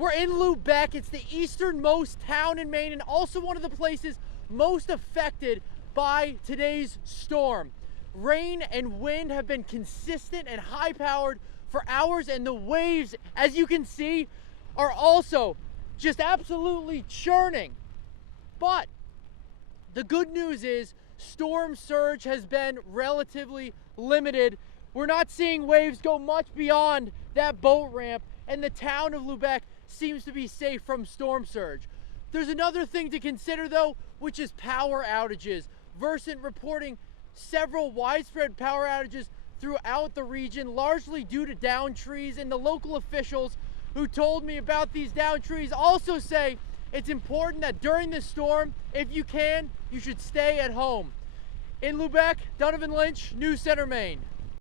We're in Lubec. It's the easternmost town in Maine and also one of the places most affected by today's storm. Rain and wind have been consistent and high-powered for hours, and the waves, as you can see, are also just absolutely churning. But the good news is storm surge has been relatively limited. We're not seeing waves go much beyond that boat ramp, and the town of Lubec seems to be safe from storm surge. There's another thing to consider though, which is power outages. Versant reporting several widespread power outages throughout the region, largely due to downed trees, and the local officials who told me about these downed trees also say it's important that during this storm, if you can, you should stay at home. In Lubec, Donovan, Lynch, News Center, Maine.